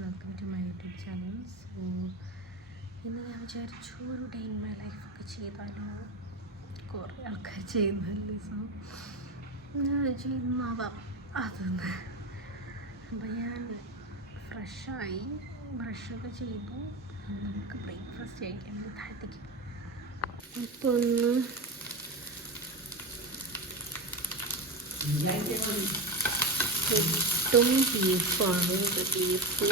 Welcome to my YouTube channel. So ഇന്ന് ഞാൻ വിചാരിച്ചു ഒരു ഡേ ഇൻ മൈ ലൈഫൊക്കെ ചെയ്താലോ. കുറേ ആൾക്കാർ ചെയ്യുന്നതല്ലേ, സോ ഞാൻ ചെയ്യുന്നതാവാം അതൊന്ന്. അപ്പം ഞാൻ ഫ്രഷായി ബ്രഷൊക്കെ ചെയ്തു. നമുക്ക് ബ്രേക്ക്ഫാസ്റ്റ് കഴിക്കാൻ താഴത്തേക്ക്. ഇപ്പോൾ പുട്ടും ബീഫാണ്. ബീഫ്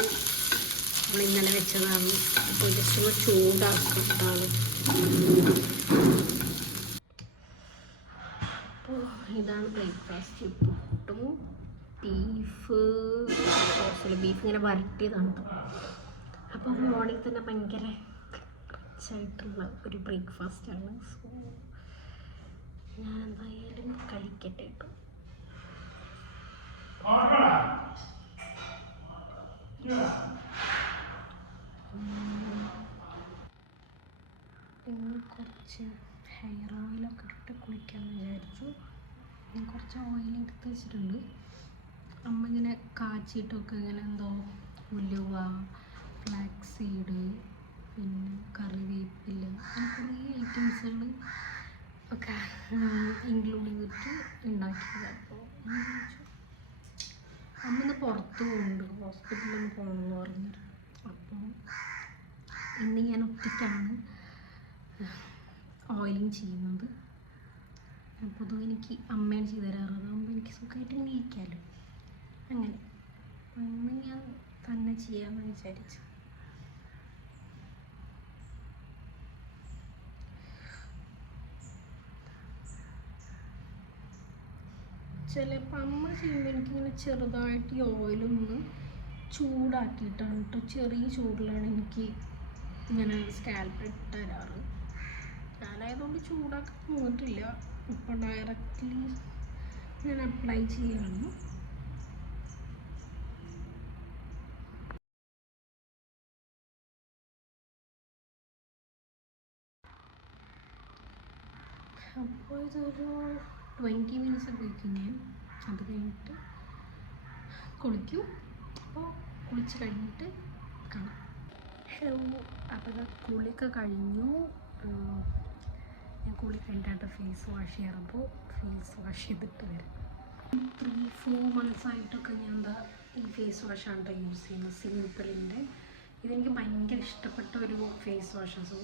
നമ്മൾ ഇന്നലെ വെച്ചതാണ്. അപ്പോൾ ജസ്റ്റ് ഒന്ന് ചൂടാക്കിയിട്ടാണ്. അപ്പോൾ ഇതാണ് ബ്രേക്ക്ഫാസ്റ്റ്. പുട്ടും ബീഫ് ഇങ്ങനെ വരട്ടിയതാണ്. അപ്പോൾ മോർണിംഗ് തന്നെ ഭയങ്കര റിച്ചായിട്ടുള്ള ഒരു ബ്രേക്ക്ഫാസ്റ്റാണ്. സോ ഞാൻ എന്തായാലും കഴിക്കട്ടെ കേട്ടോ. ഇന്ന് കുറച്ച് ഹെയർ ഓയിലൊക്കെ ഇട്ടിട്ട് കുളിക്കാമെന്ന് വിചാരിച്ചു. ഞാൻ കുറച്ച് ഓയിൽ എടുത്ത് വെച്ചിട്ടുണ്ട്. അമ്മ ഇങ്ങനെ കാച്ചിട്ടൊക്കെ ഇങ്ങനെ എന്തോ ഉലുവ, ഫ്ലാക്സ് സീഡ്, പിന്നെ കറിവേപ്പില, അങ്ങനെ കുറേ ഐറ്റംസുകൾ ഒക്കെ ഇൻക്ലൂഡ് ചെയ്തിട്ട് ഉണ്ടാക്കിയത്. അപ്പോൾ ഞാൻ വിചാരിച്ചു അമ്മ ഇന്ന് പുറത്ത് പോകുന്നുണ്ട്, ഹോസ്പിറ്റലിൽ പോകണമെന്ന് പറഞ്ഞു. അപ്പോൾ ഇന്ന് ഞാൻ ഒറ്റയ്ക്കാണ് ഓയിലിങ് ചെയ്യുന്നത്. പൊതുവെ എനിക്ക് അമ്മയാണ് ചെയ്തു തരാറ്. അതാകുമ്പോൾ എനിക്ക് സുഖമായിട്ട് ഇങ്ങനെ ഇരിക്കാമല്ലോ. അങ്ങനെ ഇന്ന് ഞാൻ തന്നെ ചെയ്യാമെന്ന് വിചാരിച്ചു. ചിലപ്പോൾ അമ്മ ചെയ്യുമ്പോൾ എനിക്കിങ്ങനെ ചെറുതായിട്ട് ഈ ഓയിലൊന്ന് ചൂടാക്കിയിട്ടാണ് കേട്ടോ, ചെറിയ ചൂടിലാണ് എനിക്ക് ഇങ്ങനെ സ്കാൽപ്പ് ഇട്ട് തരാറ്. ഞാനായതുകൊണ്ട് ചൂടാക്കാൻ പോയിട്ടില്ല. ഇപ്പോൾ ഡയറക്റ്റ്ലി ഞാൻ അപ്ലൈ ചെയ്യാണ്. അപ്പോൾ ഇതൊരു 20 മിനിറ്റ്സ് ഒക്കെ വയ്ക്കും ഞാൻ. അത് കഴിഞ്ഞിട്ട് കുളിക്കും. അപ്പോൾ കുളിച്ച് കഴിഞ്ഞിട്ട് കാണാം. ഹലോ, അപ്പോൾ കുളിയൊക്കെ കഴിഞ്ഞു. ഞാൻ കുളി കഴിഞ്ഞിട്ട് ഫേസ് വാഷ് ചെയ്യാറുമ്പോൾ ഫേസ് വാഷ് ചെയ്തിട്ട് വരും. 3-4 മന്ത്സായിട്ടൊക്കെ ഞാൻ ഈ ഫേസ് വാഷാണ് കേട്ടോ യൂസ് ചെയ്യുന്നത്, സിമ്പിളിൻ്റെ. ഇതെനിക്ക് ഭയങ്കര ഇഷ്ടപ്പെട്ട ഒരു ഫേസ് വാഷ്. സോ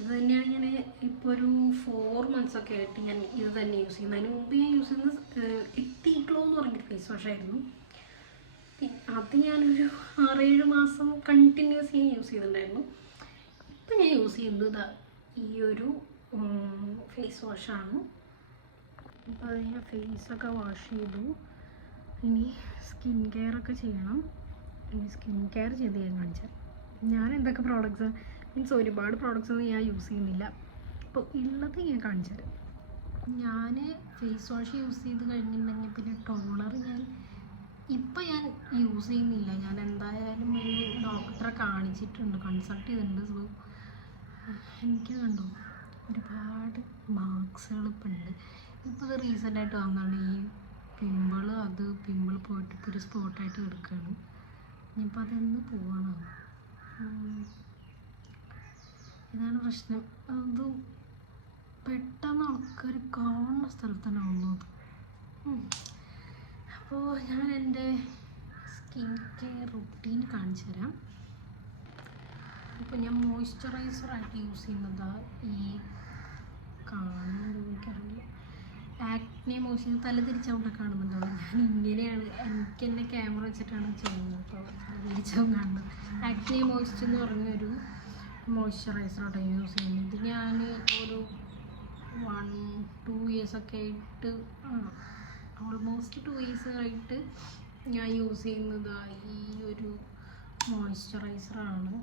ഇത് തന്നെയാണ് ഞാൻ ഇപ്പോൾ ഒരു 4 മന്ത്സൊക്കെ ആയിട്ട് ഞാൻ ഇത് തന്നെ യൂസ് ചെയ്യുന്നത്. അതിന് മുമ്പ് ഞാൻ യൂസ് ചെയ്യുന്നത് എത്തിഗ്ലോ എന്ന് പറഞ്ഞൊരു ഫേസ് വാഷായിരുന്നു. അത് ഞാനൊരു 6-7 മാസം കണ്ടിന്യൂസ് യൂസ് ചെയ്തിട്ടുണ്ടായിരുന്നു. ഇപ്പം ഞാൻ യൂസ് ചെയ്യുന്നത് ഈ ഒരു ഫേസ് വാഷാണ്. അപ്പോൾ അത് ഞാൻ ഫേസൊക്കെ വാഷ് ചെയ്തു. ഇനി സ്കിൻ കെയർ ഒക്കെ ചെയ്യണം. ഇനി സ്കിൻ കെയർ ചെയ്ത് ഞാൻ കാണിച്ചാൽ ഞാൻ എന്തൊക്കെ പ്രോഡക്റ്റ്സ് മീൻസ് ഒരുപാട് പ്രോഡക്റ്റ്സ് ഒന്നും ഞാൻ യൂസ് ചെയ്യുന്നില്ല. അപ്പോൾ ഉള്ളത് ഞാൻ കാണിച്ചു തരാം. ഞാൻ ഫേസ് വാഷ് യൂസ് ചെയ്ത് കഴിഞ്ഞിട്ടുണ്ടെങ്കിൽ പിന്നെ ടോണർ ഞാൻ യൂസ് ചെയ്യുന്നില്ല. ഞാൻ എന്തായാലും ഒരു ഡോക്ടറെ കാണിച്ചിട്ടുണ്ട്, കൺസൾട്ട് ചെയ്തിട്ടുണ്ട്. സോ എനിക്ക് കണ്ടു ഒരുപാട് മാർക്സുകൾ ഇപ്പം ഉണ്ട്. ഇപ്പോൾ ഇത് റീസെൻ്റായിട്ട് വന്നതാണ് ഈ പിമ്പിൾ പോയിട്ട് ഇപ്പോൾ ഒരു സ്പോട്ടായിട്ട് എടുക്കുകയാണ്. ഇനിയിപ്പോൾ അതെന്ന് പോവാണ്. ഇതാണ് പ്രശ്നം. അത് പെട്ടെന്ന് ആൾക്കാർ കാണുന്ന സ്ഥലത്താണ് ആവുന്നത്. അപ്പോൾ ഞാൻ എൻ്റെ സ്കിൻ കെയർ റുട്ടീൻ കാണിച്ചു തരാം. ഇപ്പോൾ ഞാൻ മോയ്സ്ചറൈസറായിട്ട് യൂസ് ചെയ്യുന്നത് ഈ കാണുന്നത് എനിക്കറിയില്ല, ആക്നെ മോയ്സ്ചറൈസർ. തല തിരിച്ചവിടെ കാണുന്നുണ്ടോ? ഞാൻ ഇങ്ങനെയാണ്, എനിക്ക് തന്നെ ക്യാമറ വെച്ചിട്ടാണ് ചെയ്യുന്നത്. അപ്പോൾ തിരിച്ചാവും കാണുന്നത്. ആക്നെ മോയ്സ്ചർ എന്ന് പറഞ്ഞൊരു മോയ്സ്ചറൈസറാണ് യൂസ് ചെയ്യുന്നത്. ഇത് ഞാൻ ഒരു 1-2 ഇയേഴ്സൊക്കെ ആയിട്ട് ഓൾമോസ്റ്റ് 2 ഇയേഴ്സ് ആയിട്ട് ഞാൻ യൂസ് ചെയ്യുന്നത് ഈ ഒരു മോയ്സ്ചറൈസറാണ്.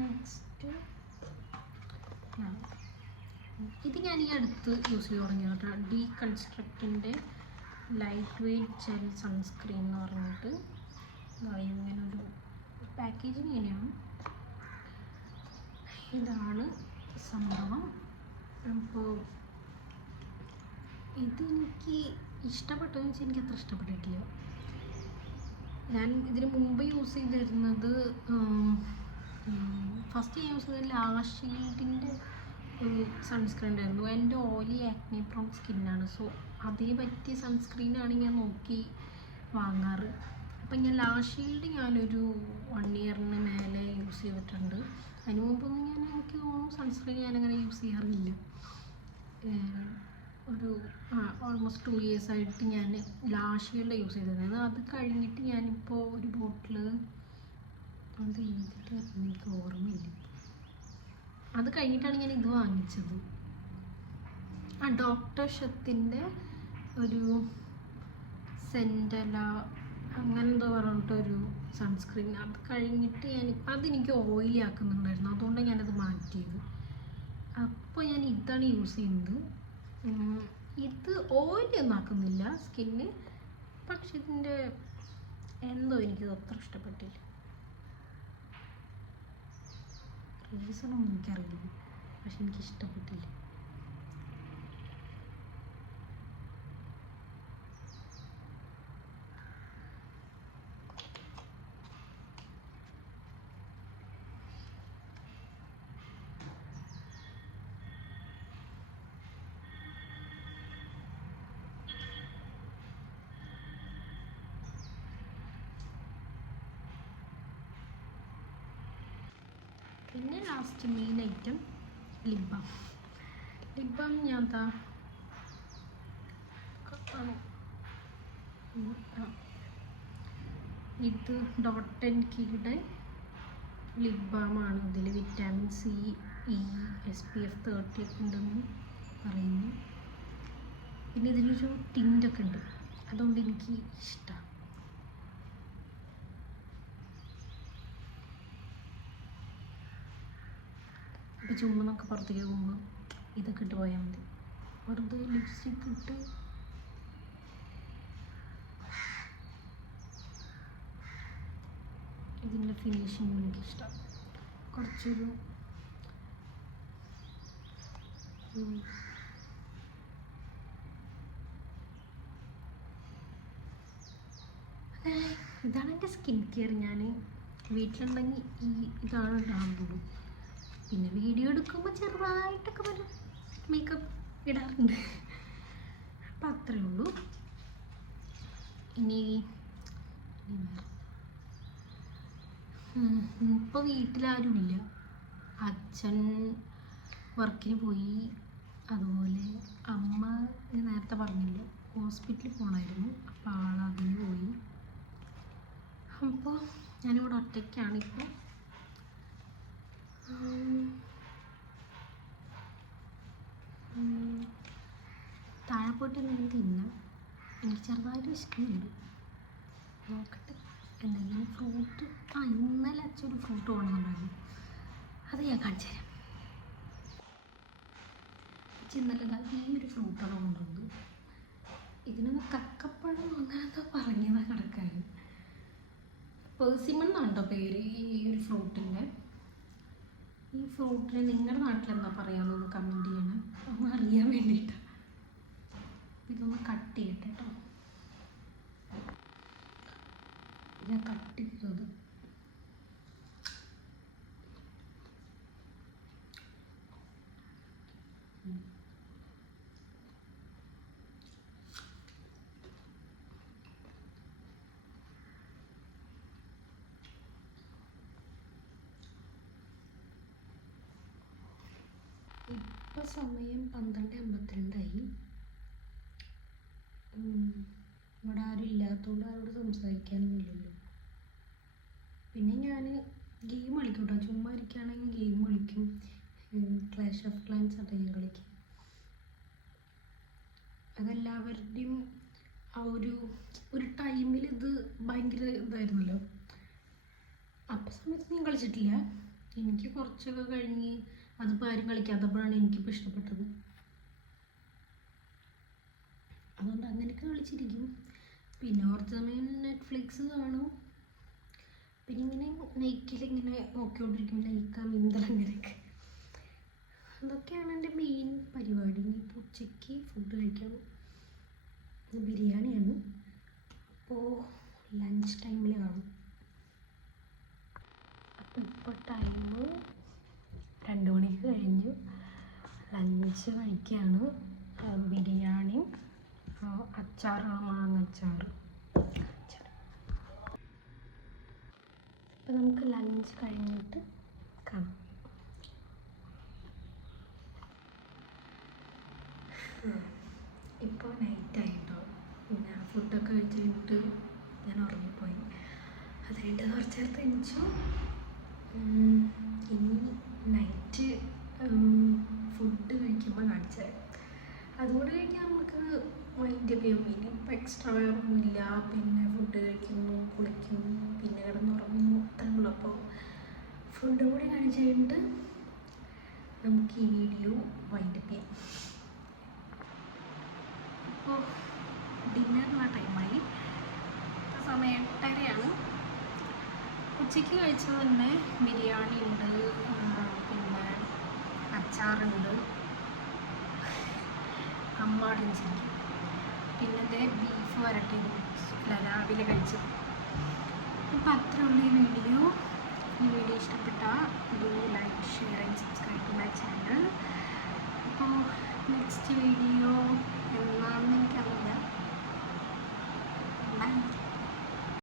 നെക്സ്റ്റ് ഇത് ഞാൻ ഈ അടുത്ത് യൂസ് ചെയ്ത് തുടങ്ങിയത് ഡീകൺസ്ട്രക്റ്റിൻ്റെ ലൈറ്റ് വെയ്റ്റ് ജെൽ സൺസ്ക്രീൻ എന്ന് പറഞ്ഞിട്ട് ഇങ്ങനൊരു പാക്കേജിങ് ഇങ്ങനെയാണ്. ഇതാണ് സംഭവം. അപ്പോൾ ഇതെനിക്ക് ഇഷ്ടപ്പെട്ടതെന്ന് വെച്ചാൽ എനിക്ക് അത്ര ഇഷ്ടപ്പെട്ടിട്ടില്ല. ഞാൻ ഇതിന് മുമ്പ് യൂസ് ചെയ്തിരുന്നത് ഫസ്റ്റ് ഞാൻ യൂസ് ചെയ്തത് ലാഷീൽഡിൻ്റെ ഒരു സൺസ്ക്രീൻ ആയിരുന്നു. എൻ്റെ ഓയിലി ആക്നെ പ്രോൺ സ്കിന്നാണ്. സോ അതേ പറ്റിയ സൺസ്ക്രീനാണ് ഞാൻ നോക്കി വാങ്ങാറ്. അപ്പം ഞാൻ ലാഷീൽഡ് ഞാനൊരു 1 ഇയറിന് മേലെ യൂസ് ചെയ്തിട്ടുണ്ട്. അതിന് മുമ്പൊന്നും എനിക്ക് തോന്നുന്നു സൺസ്ക്രീൻ ഞാനങ്ങനെ യൂസ് ചെയ്യാറില്ല. ഒരു ഓൾമോസ്റ്റ് 2 ഇയേഴ്സ് ആയിട്ട് ഞാൻ ലാഷീൽഡ് യൂസ് ചെയ്തിരുന്നത്. അത് കഴിഞ്ഞിട്ട് ഞാനിപ്പോൾ ഒരു ബോട്ടിൽ അത് എഴുതിയിട്ട് എനിക്ക് ഓർമ്മയില്ല. അത് കഴിഞ്ഞിട്ടാണ് ഞാൻ ഇത് വാങ്ങിച്ചത്. ഡോക്ടർ ഷത്തിൻ്റെ ഒരു സെൻറ്റല അങ്ങനെ എന്തോ പറഞ്ഞിട്ടൊരു സൺസ്ക്രീൻ. അത് കഴിഞ്ഞിട്ട് അതെനിക്ക് ഓയിലി ആക്കുന്നുണ്ടായിരുന്നു. അതുകൊണ്ടാണ് ഞാനത് മാറ്റിയത്. അപ്പോൾ ഞാൻ ഇതാണ് യൂസ് ചെയ്യുന്നത്. ഇത് ഓയിലി ഒന്നും ആക്കുന്നില്ല സ്കിന്ന്, പക്ഷെ ഇതിൻ്റെ എന്തോ എനിക്കത് അത്ര ഇഷ്ടപ്പെട്ടില്ല. റീസണൊന്നും എനിക്കറിയില്ല, പക്ഷെ എനിക്കിഷ്ടപ്പെട്ടില്ല. പിന്നെ last main item lip balm. Lip balm ഞാൻ ഇത് ഡോട്ട് ആൻഡ് കീയുടെ ലിപ് ബാമാണ്. ഇതിൽ വിറ്റാമിൻ സി, ഇ, SPF 30 ഒക്കെ ഉണ്ടെന്ന് പറയുന്നു. പിന്നെ ഇതിലൊരു ടിൻ്റൊക്കെ ഉണ്ട്, അതുകൊണ്ട് എനിക്ക് ഇഷ്ടമാണ്. അപ്പോൾ ചുമ്മാന്നൊക്കെ പുറത്തേക്ക് പോകുമ്പോൾ ഇതൊക്കെ ഇട്ട് പോയാൽ മതി. വെറുതെ ലിപ്സ്റ്റിക്ക് ഇട്ട് ഇതിൻ്റെ ഫിനിഷിങ് എനിക്കിഷ്ടം. കുറച്ചൊരു ഇതാണ് എൻ്റെ സ്കിൻ കെയർ. ഞാൻ വീട്ടിലുണ്ടെങ്കിൽ ഇതാണ് ഇടാറുള്ളൂ. പിന്നെ വീഡിയോ എടുക്കുമ്പോൾ ചെറുതായിട്ടൊക്കെ വരും മേക്കപ്പ് ഇടാറുണ്ട്. അപ്പം അത്രയേ ഉള്ളൂ. ഇനി ഇപ്പോൾ വീട്ടിലാരുമില്ല. അച്ഛൻ വർക്കിന് പോയി. അതുപോലെ അമ്മ നേരത്തെ പറഞ്ഞില്ല, ഹോസ്പിറ്റലിൽ പോകണമായിരുന്നു. അപ്പോൾ ആളതിന് പോയി. അപ്പോൾ ഞാനിവിടെ ഒറ്റയ്ക്കാണിപ്പോൾ. താഴെ പോയിട്ട് എന്തെങ്കിലും തിന്നാം. എനിക്ക് ചെറുതായിട്ട് വിശക്കുന്നുണ്ട്. നോക്കട്ടെ എന്തെങ്കിലും ഫ്രൂട്ട്. ഇന്നലെ അച്ഛനൊരു ഫ്രൂട്ട് കൊണ്ടുവന്നിട്ടുണ്ടായിരുന്നു, അത് ഞാൻ കാണിച്ചു തരാം. ഇന്നലെ ഈ ഒരു ഫ്രൂട്ടാണ് കൊണ്ടുവന്നത്. ഇതിനൊന്ന് കക്കപ്പഴം അങ്ങനത്തെ പറഞ്ഞതാണ് കിടക്കാൻ. പേഴ്സിമൺ എന്നാണ് കേട്ടോ പേര് ഈ ഒരു ഫ്രൂട്ടിൻ്റെ. ഈ ഫ്രൂട്ടിന് നിങ്ങളുടെ നാട്ടിലെന്താ പറയാമെന്നൊന്ന് കമൻറ്റ് ചെയ്യണം, ഒന്ന് അറിയാൻ വേണ്ടിയിട്ടാണ്. ഇതൊന്ന് കട്ട് ചെയ്യട്ടെ കേട്ടോ. ഞാൻ കട്ട് ചെയ്തത് ഇപ്പോൾ സമയം 12:52. ഇവിടെ ആരും ഇല്ലാത്തതുകൊണ്ട് ആരോട് സംസാരിക്കാനൊന്നുമില്ലല്ലോ. പിന്നെ ഞാൻ ഗെയിം കളിക്കും കേട്ടോ. ചുമ്മാ ഇരിക്കുകയാണെങ്കിൽ ഗെയിം കളിക്കും. ക്ലാഷ് ഓഫ് ക്ലാൻസ് ആയിട്ട് ഞാൻ കളിക്കും. അതെല്ലാവരുടെയും ആ ഒരു ടൈമിൽ ഇത് ഭയങ്കര ഇതായിരുന്നല്ലോ. അപ്പോൾ സമയത്ത് ഞാൻ കളിച്ചിട്ടില്ല. എനിക്ക് കുറച്ചൊക്കെ കഴിഞ്ഞ് അതിപ്പോൾ ആരും കളിക്കാത്തപ്പോഴാണ് എനിക്കിപ്പോൾ ഇഷ്ടപ്പെട്ടത്. അതുകൊണ്ട് അങ്ങനെയൊക്കെ കളിച്ചിരിക്കും. പിന്നെ കുറച്ച് സമയം നെറ്റ്ഫ്ലിക്സ് കാണും. പിന്നെ ഇങ്ങനെ നെയ്ക്കിലിങ്ങനെ നോക്കിക്കൊണ്ടിരിക്കും. നെയ്ക്കാം ഇന്തൽ അങ്ങനെയൊക്കെ. അതൊക്കെയാണ് എൻ്റെ മെയിൻ പരിപാടി. ഇപ്പോൾ ഉച്ചയ്ക്ക് ഫുഡ് കഴിക്കണം. ബിരിയാണിയാണ്. അപ്പോൾ ലഞ്ച് ടൈമിൽ കാണും. അപ്പോൾ ഇപ്പോൾ ടൈം 2 മണിക്ക് കഴിഞ്ഞു. ലഞ്ച് കഴിക്കുകയാണ്. ബിരിയാണിയും അച്ചാറാണ്, മാങ്ങ അച്ചാർ. അപ്പോൾ നമുക്ക് ലഞ്ച് കഴിഞ്ഞിട്ട് കാണാം. ഇപ്പോൾ നൈറ്റായിട്ടോ. പിന്നെ ഫുഡൊക്കെ കഴിച്ച് കഴിഞ്ഞിട്ട് ഞാൻ ഉറങ്ങിപ്പോയി. അത് കഴിഞ്ഞിട്ട് കുറച്ച് നേരത്തെ എണീച്ചു. ഇനി നൈറ്റ് ഫുഡ് കഴിക്കുമ്പോൾ കാണിച്ചത് അതുകൂടെ കഴിഞ്ഞാൽ നമുക്ക് മൈൻഡ് ചെയ്യാൻ ഇനി ഇപ്പോൾ എക്സ്ട്രാ വേറൊന്നുമില്ല. പിന്നെ ഫുഡ് കഴിക്കുന്നു, കുളിക്കുന്നു, പിന്നെ കിടന്നുറങ്ങുന്നു, അത്രേ ഉള്ളൂ. അപ്പോൾ ഫുഡ് കൂടി കാണിച്ച് കഴിഞ്ഞിട്ട് നമുക്ക് ഈ വീഡിയോ വൈൻഡപ്പ് ചെയ്യാം. ഇപ്പോൾ ഡിന്നറിനുള്ള ടൈമായി. സമയം 8:30. ഉച്ചയ്ക്ക് കഴിച്ചത് തന്നെ ബിരിയാണി ഉണ്ട്, പിന്നെ അച്ചാറുണ്ട്, അമ്മാടും ചിക്കൻ, പിന്നെ ബീഫ് വരട്ടിയത് രാവിലെ കഴിച്ചത്. അപ്പോൾ അത്രയുള്ള ഈ വീഡിയോ ഇഷ്ടപ്പെട്ടാൽ do like, share and subscribe to my channel. അപ്പോൾ നെക്സ്റ്റ് വീഡിയോ